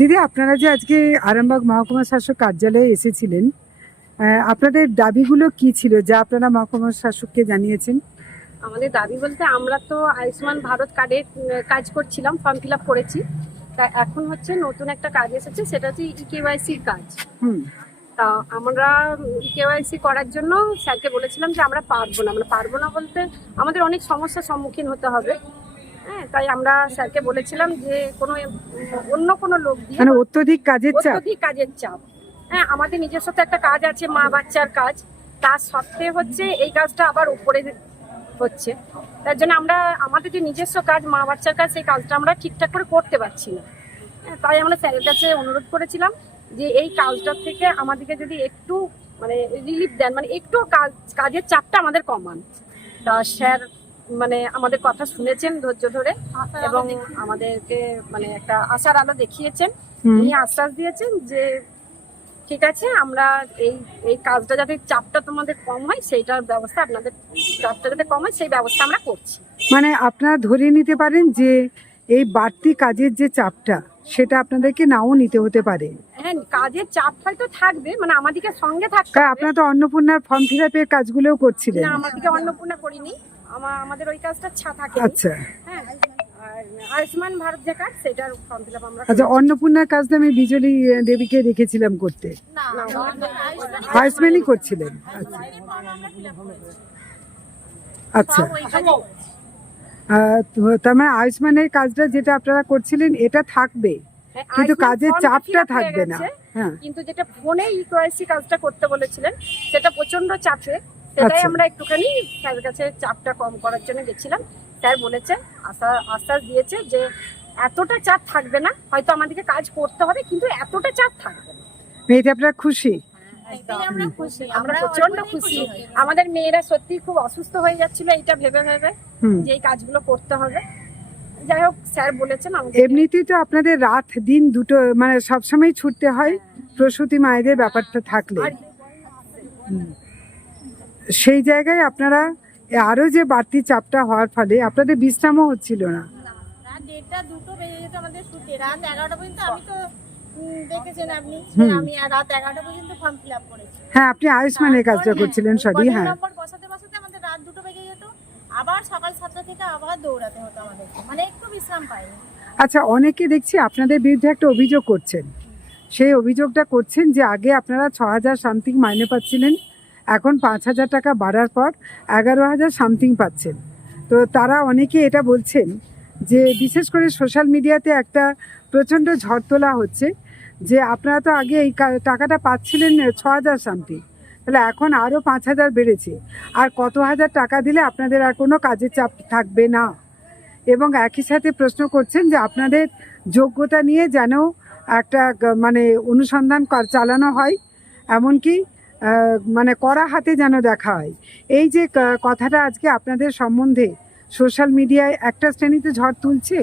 দিদি, আপনারা যে আজকে আরামবাগ মহকুমা শাসক কার্যালয়ে এসেছিলেন, আপনাদের দাবিগুলো কি ছিল যা আপনারা মহকুমা শাসককে জানিয়েছেন? আমাদের দাবি বলতে আমরা তো আয়ুষ্মান ভারত কার্ডের কাজ করছিলাম, ফর্ম ফিল আপ করেছি। তা এখন হচ্ছে নতুন একটা কাজ এসেছে, সেটা হচ্ছে ইকেওয়াইসির কাজ। তা আমরা ইকেওয়াইসি করার জন্য স্যারকে বলেছিলাম যে আমরা পারবো না বলতে আমাদের অনেক সমস্যার সম্মুখীন হতে হবে। হ্যাঁ, তাই আমরা স্যারকে বলেছিলাম যে অন্য কোনো লোক দিয়ে, মানে অত্যধিক কাজের চাপ। হ্যাঁ, আমাদের নিজস্ব তো একটা কাজ আছে, মা বাচ্চার কাজ, তার সত্ত্বেও হচ্ছে এই কাজটা আবার উপরে হচ্ছে। তার জন্য আমরা আমাদের যে নিজস্ব কাজ, মা বাচ্চার কাজ, সেই কাজটা আমরা ঠিকঠাক করে করতে পারছি না। তাই আমরা স্যারের কাছে অনুরোধ করেছিলাম যে এই কাজটার থেকে আমাদেরকে যদি একটু মানে রিলিফ দেন, মানে একটু কাজের চাপটা আমাদের কমান। তা স্যার মানে আমাদের কথা শুনেছেন ধৈর্য ধরে এবং আমাদেরকে মানে একটা আশার আলো দেখিয়েছেন। উনি আশ্বাস দিয়েছেন যে ঠিক আছে, আমরা এই কাজটা যাতে চাপটা তোমাদের কম হয়, সেইটার ব্যবস্থা, আপনাদের চাপটা যাতে কম হয় সেই ব্যবস্থা আমরা করছি। মানে আপনারা ধরে নিতে পারেন যে এই বাড়তি কাজের যে চাপটা, সেটা আপনাদেরকে নাও নিতে হতে পারে। হ্যাঁ, কাজের চাপ হয়তো থাকবে, মানে আমাদেরকে সঙ্গে থাকতে হবে। আপনারা তো অন্নপূর্ণার ফর্ম ফিল আপের কাজগুলোও করছিলেন। না, আমাদেরকে অন্নপূর্ণা করিনি, আমাদের ওই কাজটা থাকে। আচ্ছা, হ্যাঁ, আর আয়ুষ্মান ভারত যে কাজ, সেটার ফর্ম ফিল আপ আমরা। আচ্ছা, অন্নপূর্ণার কাজটা আমি বিজলি দেবীকে দেখেছিলাম করতে। আয়ুষ্মানই করছিলেন। আচ্ছা, তার মানে আয়ুষ্মানের কাজটা যেটা আপনারা করছিলেন এটা থাকবে, কিন্তু কাজের চাপটা থাকবে না। হ্যাঁ, কিন্তু যেটা ফোনে ইকেওয়াইসি কাজটা করতে বলেছিলেন সেটা প্রচন্ড চাপে, সেটাই আমরা একটুখানি স্যারের কাছে চাপটা কম করার জন্য গেছিলাম। স্যার বলেছে, আশ্বাস দিয়েছে যে এতটা চাপ থাকবে না, হয়তো আমাদেরকে কাজ করতে হবে কিন্তু এতটা চাপ থাকবে না। এতে আপনারা খুশি? আমরা প্রচন্ড খুশি। আমাদের মেয়েরা সত্যি খুব অসুস্থ হয়ে যাচ্ছিল এইটা ভেবে যে এই কাজগুলো করতে হবে। যাই হোক, স্যার বলেছেন। এমনিতেই তো আপনাদের রাত দিন দুটো মানে সবসময় ছুটতে হয় প্রসূতি মায়েদের ব্যাপারটা থাকলে, সেই জায়গায় আপনারা আরো যে বাড়তি চাপটা হওয়ার ফলে আপনাদের বিশ্রামও হচ্ছিল না। রাত 1টা 2টো বেজে যেত আমাদের শুতে। রাত 11টা পর্যন্ত আমি তো দেখেছেন আপনি, আমি রাত 11টা পর্যন্ত ফর্ম ফিল আপ করেছি। হ্যাঁ, আপনি আয়ুষ্মানের কাজটা করছিলেন। সরি, হ্যাঁ, নম্বর বসাতে আমাদের রাত 2টো বেজে যেত। আবার সকাল 7টা থেকে আবার দৌড়াতে হতো আমাদেরকে, মানে একটু বিশ্রাম পাইনি। আচ্ছা, অনেকে দেখছি আপনাদের বিরুদ্ধে একটা অভিযোগ করছেন। সেই অভিযোগটা করছেন যে আগে আপনারা 6,000 সামথিং মাইনে পাচ্ছিলেন, এখন 5,000 টাকা বাড়ার পর 11,000 সামথিং পাচ্ছেন। তো তারা অনেকে এটা বলছেন যে বিশেষ করে সোশ্যাল মিডিয়াতে একটা প্রচণ্ড ঝড় তোলা হচ্ছে যে আপনারা তো আগে এই টাকাটা পাচ্ছিলেন 6,000 সামথিং, তাহলে এখন আরও 5,000 বেড়েছে, আর কত হাজার টাকা দিলে আপনাদের আর কোনো কাজের চাপ থাকবে না। এবং একই সাথে প্রশ্ন করছেন যে আপনাদের যোগ্যতা নিয়ে যেন একটা মানে অনুসন্ধান চালানো হয়, এমনকি মানে কড়া হাতে যেন দেখা হয়। এই যে কথাটা আজকে আপনাদের সম্বন্ধে সোশ্যাল মিডিয়ায় একটা শ্রেণীতে ঝড় তুলছে,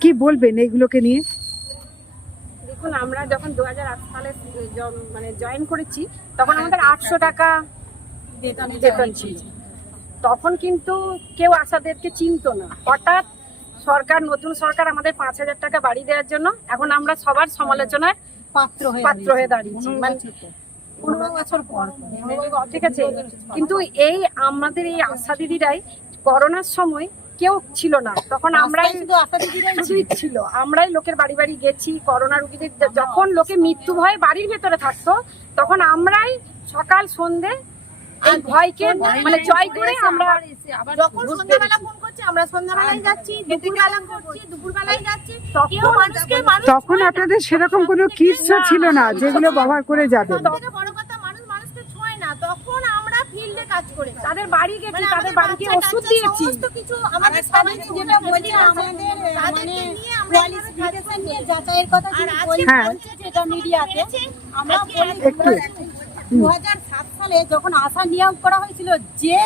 কি বলবেন এইগুলোকে নিয়ে? দেখুন, আমরা যখন 2008 সালে মানে জয়েন করেছি, তখন আমাদের 800 টাকা বেতন ছিল। তখন কিন্তু কেউ আশাদেরকে চিনতো না। হঠাৎ নতুন সরকার আমাদের 5,000 টাকা বাড়িয়ে দেওয়ার জন্য এখন আমরা সবার সমালোচনার পাত্র হয়ে দাঁড়িয়েছি, মানে 15 বছর পর। ঠিক আছে, কিন্তু এই আমাদের এই আশা দিদিরাই করোনার সময় কেউ ছিল না, তখন আমরাই শুধু আশা দিদিরাই ছিল। আমরাই লোকের বাড়ি বাড়ি গেছি। করোনা রোগীদের যখন লোকে মৃত্যু ভয়ে বাড়ির ভেতরে থাকতো, তখন আমরাই সকাল সন্ধে এই ভয়কে মানে জয় করে আমরা যখন সন্ধ্যাবেলা ফোন করছি, আমরা সন্ধ্যাবেলায় যাচ্ছি, দুপুরবেলায় যাচ্ছি। তখন আপনাদের সেরকম কোনো কিটসও ছিল না যেগুলো ব্যবহার করে যাবে। বড় কথা, মানুষকে ছোঁয় না। তখন আমরা ফিল্ডে কাজ করে তাদের বাড়ি গেছি, তাদের বাড়িতে ওষুধ দিয়েছি, সমস্ত কিছু আমাদের সাথে যেটা বলি আমাদের তাদেরকে নিয়ে আমরা কোয়ালিফিকেশন নিয়ে যাচাইয়ের কথা বলছে যেটা মিডিয়াতে আমরা একটু 2007 সালে যখন আশা নিয়োগ করা হয়েছিল, যে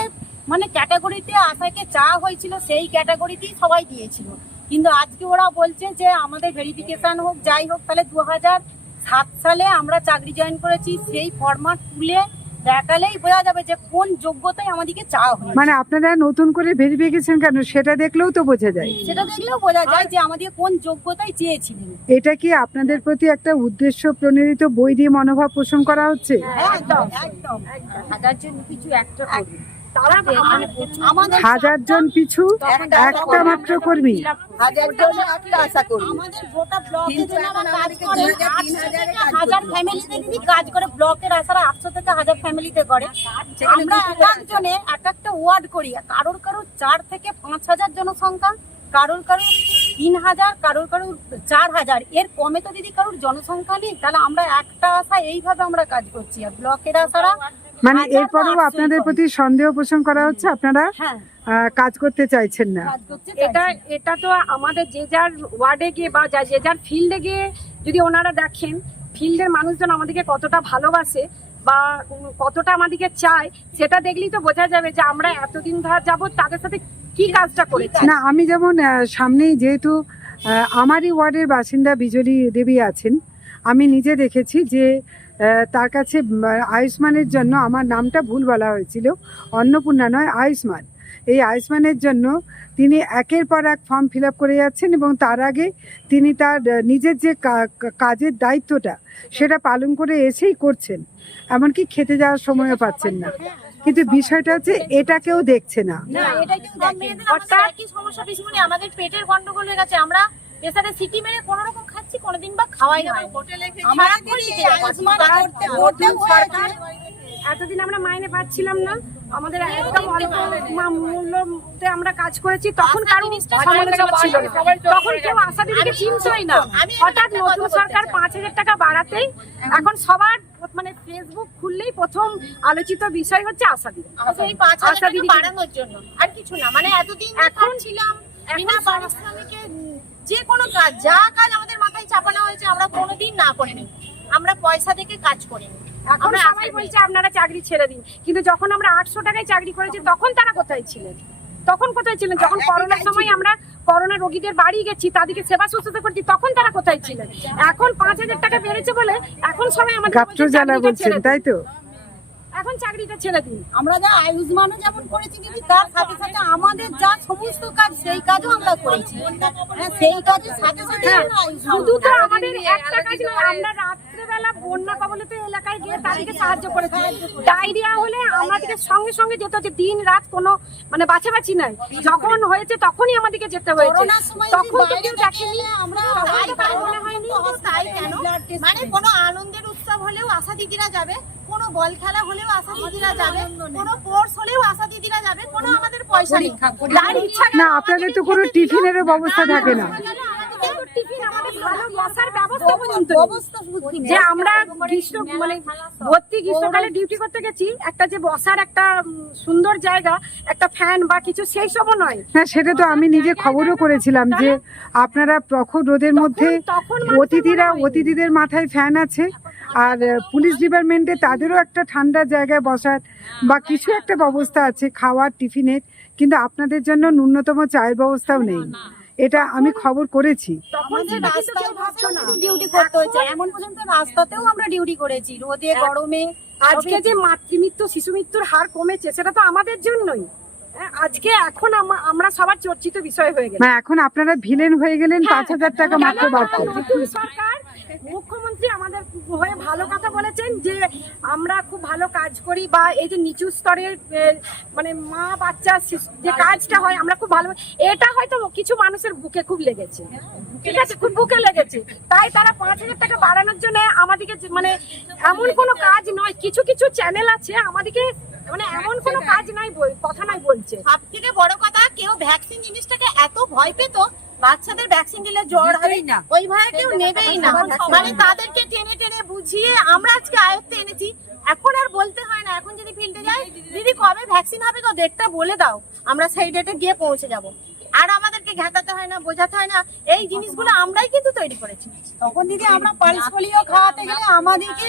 মানে ক্যাটাগরিতে আশাকে চাওয়া হয়েছিল সেই ক্যাটাগরিতেই সবাই দিয়েছিল। কিন্তু আজকে ওরা বলছে যে আমাদের ভেরিফিকেশন হোক, যাই হোক, তাহলে 2007 সালে আমরা চাকরি জয়েন করেছি, সেই ফরম্যাট তুলে দেখালেই বোঝা যাবে যে কোন যোগ্যতায় আমাদেরকে চাওয়া হয়। মানে আপনারা নতুন করে ভেরিফিকেশন কেন সেটা দেখলেও তো বোঝা যায়। সেটা দেখলেও বোঝা যায় যে আমাদের কোন যোগ্যতায় চেয়েছিলেন। এটা কি আপনাদের প্রতি একটা উদ্দেশ্য প্রণোদিত বই দিয়ে মনোভাব পোষণ করা হচ্ছে? একদম একদম। 1000 জন পিছু একটা কর্মী, তারা আমাদের 1000 জন পিছু একটা মাত্র কর্মী। 1000 জন একটা আশা করি। আমাদের গোটা ব্লকে যারা কাজ করে 800 থেকে 1000 ফ্যামিলিতে দিদি কাজ করে, ব্লকের আসারা 800 থেকে 1000 ফ্যামিলিতে করে। আমরা একজনে এক একটা ওয়ার্ড করি, কারোর 4 থেকে 5000 জনসংখ্যা, কারোর 3000, কারোর 4000, এর কমে তো দিদি কারোর জনসংখ্যা নেই। তাহলে আমরা একটা আশা এইভাবে আমরা কাজ করছি। আর ব্লকের আসারা মানে এরপরেও আপনাদের প্রতি সন্দেহ পোষণ করা হচ্ছে, আপনারা হ্যাঁ কাজ করতে চাইছেন না। কাজ করছে। এটা তো আমাদের যে যার ওয়ার্ডে গিয়ে বা যে যার ফিল্ডে গিয়ে যদি ওনারা দেখেন ফিল্ডের মানুষজন আমাদেরকে কতটা ভালোবাসে বা কতটা আমাদেরকে চায়, সেটা দেখলেই তো বোঝা যাবে যে আমরা এতদিন ধর যাবো তাদের সাথে কি কাজটা করেছি। না, আমি যেমন সামনেই যেহেতু আমারই ওয়ার্ডের বাসিন্দা বিজলি দেবী আছেন, আমি নিজে দেখেছি যে তার কাছে আয়ুষ্মানের জন্য আমার নামটা ভুল বলা হয়েছিল, অন্নপূর্ণা নয় আয়ুষ্মান। এই আয়ুষ্মানের জন্য তিনি একের পর এক ফর্ম ফিল আপ করে যাচ্ছেন এবং তার আগে তিনি তার নিজের যে কাজের দায়িত্বটা সেটা পালন করে এসেই করছেন, এমনকি খেতে যাওয়ার সময়ও পাচ্ছেন না। কিন্তু বিষয়টা হচ্ছে এটা কেউ দেখছে না। না, এটা কেউ দেখেন। হঠাৎ কি সমস্যা পিছনে আমাদের পেটের গন্ডগোল হয়ে গেছে। আমরা এসারে সিটি মেরে কোন রকম খাচ্ছি, কোনোদিন বা খাওয়াই হয়। আমরা এতদিন আমরা মাইনে পাচ্ছিলাম না, আমাদের একদম অল্প মূল্যতে আমরা কাজ করেছি, তখন কারো সমালোচনা ছিল না, তখন কেউ আশা দিদিকে চিনতই না। হঠাৎ নতুন সরকার 5000 টাকা বাড়াতেই এখন সবার মানে ফেসবুক খুললেই প্রথম আলোচিত বিষয় হচ্ছে আশা দিদি। এই 5000 টাকা বাড়ানোর জন্য আর কিছু না। মানে এতদিন এখন ছিলাম বিনা পারিশ্রমিকে যে কোনো কাজ, যা কাজ আমাদের মাথায় চাপানো হয়েছে আমরা কোনোদিন না করিনি। আমরা পয়সা থেকে কাজ করিনি। এখন সবাই বলছে আপনারা চাকরি ছেড়ে দিন, কিন্তু যখন আমরা 800 টাকায় চাকরি করেছি তখন তারা কোথায় ছিলেন? তখন কোথায় ছিলেন? যখন করোনার সময় আমরা করোনা রোগীদের বাড়ি গেছি, তাদেরকে সেবা শুশ্রূষা করছি, তখন তারা কোথায় ছিলেন? এখন 5000 টাকা বেড়েছে বলে এখন সবাই আমাদের গাত্র জ্বালা বলছেন, তাই তো? এখন চাকরিটা ছেড়ে দিন। আমরা যা আয়ুষ্মানও যেমন করেছি দিদি, তার সাথে সাথে আমাদের যা সমস্ত কাজ সেই কাজও আমরা করেছি। সেই কাজের সাথে সাথে আমরা শুধু তো আমাদের একটা কাজ নয়, আমরা রাত্রেবেলা বন্যা কবলিত এলাকায় গিয়ে তাদেরকে সাহায্য করেছি। ডায়রিয়া হলে আমাদেরকে সঙ্গে সঙ্গে যেতে হচ্ছে, দিন রাত কোনো মানে বাছাবাছি নাই, যখন হয়েছে তখনই আমাদেরকে যেতে হয়েছে। তখন তো কেউ দেখেনি। আমরা তাই কেন মানে কোনো আনন্দের উৎসব হলেও আশা দিদিরা যাবে, কোনো বল খেলা হলেও আশা দিদিরা যাবে, কোনো কোর্স হলেও আশা দিদিরা যাবে, কোনো আমাদের পয়সা নেই। যার ইচ্ছা না, আপনাদের তো কোনো টিফিনেরও ব্যবস্থা থাকে না। টিফিন আমাদের ভালো বসার ব্যবস্থা পর্যন্ত নেই। যে আমরা গ্রীষ্ম মানে ভর্তি গ্রীষ্মকালে ডিউটি করতে গেছি, একটা যে বসার একটা সুন্দর জায়গা, একটা ফ্যান বা কিছু সেই সবও নয়। হ্যাঁ, সেটা তো আমি নিজে খবরও করেছিলাম যে আপনারা প্রখর রোদের মধ্যে অতিথিদের মাথায় ফ্যান আছে, আর পুলিশ ডিপার্টমেন্টে তাদেরও একটা ঠান্ডা জায়গায় বসার বা কিছু একটা ব্যবস্থা আছে খাওয়ার টিফিনের, কিন্তু আপনাদের জন্য ন্যূনতম চায়ের ব্যবস্থাও নেই। এটা আমি খবর করেছি। তখন সেটা কিন্তু কেউ ভাবতো না। ডিউটি করতে হয়েছে, এমন পর্যন্ত রাস্তাতেও আমরা ডিউটি করেছি, রোদে গরমে। আজকে যে মাতৃমৃত্যু শিশু মৃত্যুর হার কমেছে সেটা তো আমাদের জন্যই। আজকে এখন আমরা সবার চর্চিত বিষয় হয়ে গেছে। মানে এখন আপনারা ভিলেন হয়ে গেলেন 5000 টাকা মাত্র বাড়তে। নতুন সরকার মুখ্যমন্ত্রী আমাদের হয়ে ভালো কথা বলেছেন যে আমরা খুব ভালো কাজ করি, বা এই যে নিচু স্তরের মানে মা বাচ্চা যে কাজটা হয় আমরা খুব ভালো, এটা হয়তো কিছু মানুষের বুকে খুব লেগেছে, ঠিক আছে, খুব বুকে লেগেছে, তাই তারা 5000 টাকা বাড়ানোর জন্য আমাদেরকে মানে এমন কোনো কাজ নয়, কিছু কিছু চ্যানেল আছে আমাদেরকে মানে এমন কোনো কাজ নাই কথা নাই বলছে। সব থেকে বড় কথা, কেউ ভ্যাকসিন জিনিসটাকে এত ভয় পেত, বাচ্চাদের ভ্যাকসিন দিলে জ্বর হবে ওই ভয়ে কেউ নেবেই না। মানে তাদেরকে টেনে টেনে বুঝিয়ে আমরা আজকে আয়ত্তে এনেছি। এখন আর বলতে হয় না, এখন যদি ফিল্ডে যাই, দিদি কবে ভ্যাকসিন হবে গো, ডেটটা বলে দাও, আমরা সেই ডেটে গিয়ে পৌঁছে যাব। আর আমাদেরকে ঘাটাতে হয় না, বোঝাতে হয় না, এই জিনিসগুলো আমরাই কিন্তু তৈরি করেছি। তখন দিদি আমরা পালস পোলিও খাওয়াতে গেলে আমাদেরকে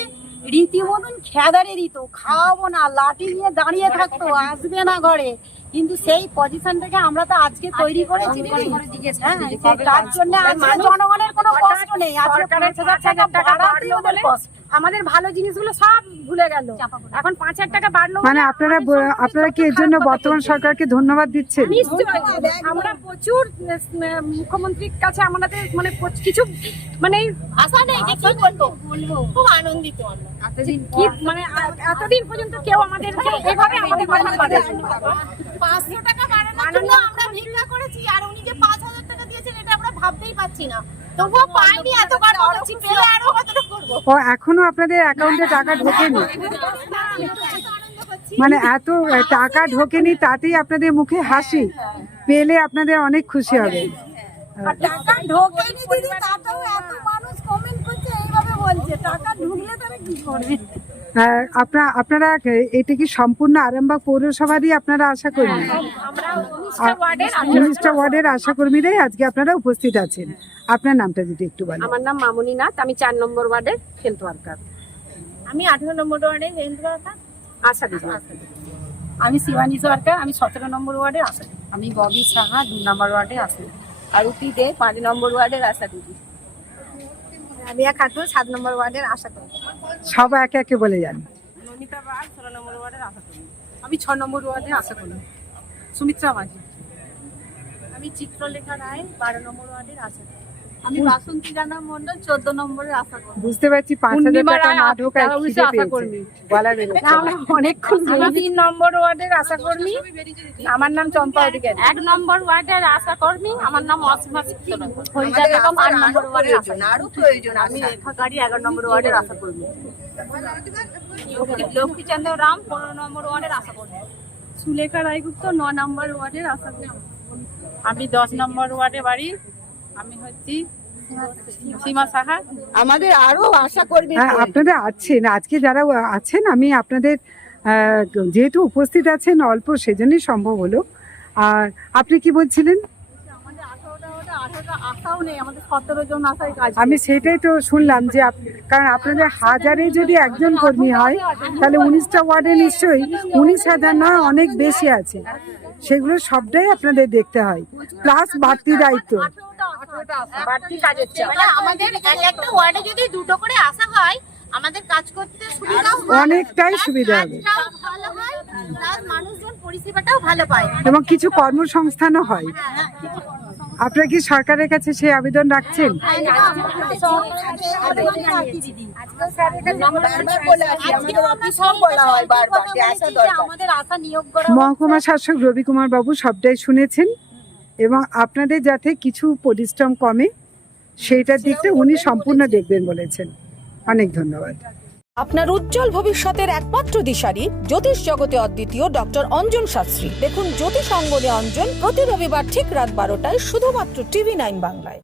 রীতিমতন খেদারে দিত, খাওয়াবো না, লাঠি নিয়ে দাঁড়িয়ে থাকতো, আসবে না ঘরে। কিন্তু সেই পজিশনটাকে আমরা তো আজকে তৈরি করেছি দিদি। হ্যাঁ, তার জন্য আজকে জনগণের কোনো কষ্ট নেই। আজকে সরকারের 5,000 টাকা বাড়াতেই বাড়লো ওদের বলে কষ্ট। আমাদের ভালো জিনিসগুলো সব ভুলে গেল, এখন 5,000 টাকা বাড়লো মানে বলে আপনারা আমাদের সব আপনারা কি এর জন্য খারাপ কথা বর্তমান চলছে। সরকারকে ধন্যবাদ দিচ্ছেন? নিশ্চয়ই আমরা প্রচুর মুখ্যমন্ত্রীর কাছে আমাদের মানে কিছু মানে আশা নেই যে কি বলবো, খুব আনন্দিত আমরা। কি মানে এতদিন পর্যন্ত কেউ আমাদেরকে এভাবে আমাদের কথা বলে 500 টাকা বাড়ানোর জন্য আমরা ভিক্ষা করেছি, আর উনি যে 5,000 টাকা দিয়েছেন এটা আমরা ভাবতেই পাচ্ছি না। তবুও পাইনি, এতবার বলেছি, পেলে আরো কতটা করবো। ও এখনো আপনাদের অ্যাকাউন্টে টাকা ঢোকেনি? মানে এত টাকা ঢোকেনি তাতেই আপনাদের মুখে হাসি, পেলে আপনাদের অনেক খুশি হবে। টাকা ঢোকেনি দিদি, তাতেও এত মানুষ কমেন্ট করছে, এইভাবে বলছে টাকা ঢুকলে তারা কি করবে। আপনারা এটা কি সম্পূর্ণ আরামবাগ পৌরসভারই আপনারা আশা কর্মী? আমরা 19টা ওয়ার্ডের 19টা ওয়ার্ডের আশাকর্মীরাই আজকে আপনারা উপস্থিত আছেন। আপনার নামটা যদি একটু বলেন। আমার নাম মামুনি নাথ, আমি 4 নম্বর ওয়ার্ডের হেলথ ওয়ার্কার। আমি 18 নম্বর ওয়ার্ডের হেলথ ওয়ার্কার। আশা দিদি। আমি শিবানী সরকার, আমি 17 নম্বর ওয়ার্ডের আশা। আমি ববি সাহা 2 নম্বর ওয়ার্ডে আছি। আরতি দে 5 নম্বর ওয়ার্ডের আশা দিদি। রাবিয়া খাতুন 7 নম্বর ওয়ার্ডের আশা করি। সব একে একে বলে যান। ননিতা বাগ 16 নম্বর ওয়ার্ডের আশা করি। আমি 6 নম্বর ওয়ার্ডে আশা করি। সুমিত্রা মাঝি। আমি চিত্রলেখা রায় 12 নম্বর ওয়ার্ডের আশা করি। আমি বাসন্তী রানা মণ্ডল 14 নম্বরের আশা করি। বুঝতে পারছি 5,000 টাকা না ঢোকায় তারা খিদে আশা পেয়েছে। কর্মী। গলা বেরোচ্ছে। অনেকক্ষণ আমি 3 নম্বর ওয়ার্ডের আশা কর্মী, আমার নাম চম্পা অধিকারী। 1 নম্বর ওয়ার্ডের আশা কর্মী, আমার নাম অসীমা চিত্রলেখা। হরিদা বেগম 8 নম্বর ওয়ার্ডের আশা। আরো প্রয়োজন আমি রেখাকারী 11 নম্বর ওয়ার্ডের আশা করি। লক্ষ্মীচন্দ্র রাম 15 নম্বর ওয়ার্ডের আশা করি। সুলেখা রায়গুপ্ত 9 নম্বর ওয়ার্ডের আশা করি। আমি 10 নম্বর ওয়ার্ডে বাড়ি। আমি হচ্ছি সীমা সাহা। আমাদের আরো আশা করবি হ্যাঁ, আপনাদের আছেন আজকে যারা আছেন, আমি আপনাদের যেহেতু উপস্থিত আছেন অল্প সেজন্যই সম্ভব হলো। আর আপনি কি বলছিলেন? আমাদের 18টা আশাও নেই, আমাদের 17 জন আশায় কাজ। আমি সেটাই তো শুনলাম যে কারণ আপনাদের হাজারে যদি একজন কর্মী হয় তাহলে 19টা ওয়ার্ডে নিশ্চয়ই 19,000 নয়, অনেক বেশি আছে। সেগুলো সবটাই আপনাদের দেখতে হয়, প্লাস বাড়তি দায়িত্ব। বাড়তি কাজের চাপ। মানে আমাদের একটা ওয়ার্ডে যদি 2টো করে আশা হয়, আমাদের কাজ করতে সুবিধা হয়, অনেকটাই সুবিধা হবে কাজটাও ভালো হয়, প্লাস মানুষজন পরিষেবাটাও ভালো পায়। এবং কিছু কর্মসংস্থানও হয়। আপনারা কি সরকারের কাছে সেই আবেদন রাখছেন? বারবার বলে আসি, আমাদের অফিসেও বলা হয় বারবার যে আশা দরকার। আমাদের আশা নিয়োগ করা মহকুমা শাসক রবি কুমার বাবু সবটাই শুনেছেন এবং আপনাদের যাতে কিছু পরিশ্রম কমে সেইটার দিকটা উনি সম্পূর্ণ দেখবেন বলেছেন। অনেক ধন্যবাদ। আপনার উজ্জ্বল ভবিষ্যতের একমাত্র দিশারি জ্যোতিষ জগতে অদ্বিতীয় ডক্টর অঞ্জন শাস্ত্রী। দেখুন জ্যোতিষ অঙ্গনে অঞ্জন প্রতি রবিবার ঠিক রাত 12টায় শুধুমাত্র TV9 বাংলায়।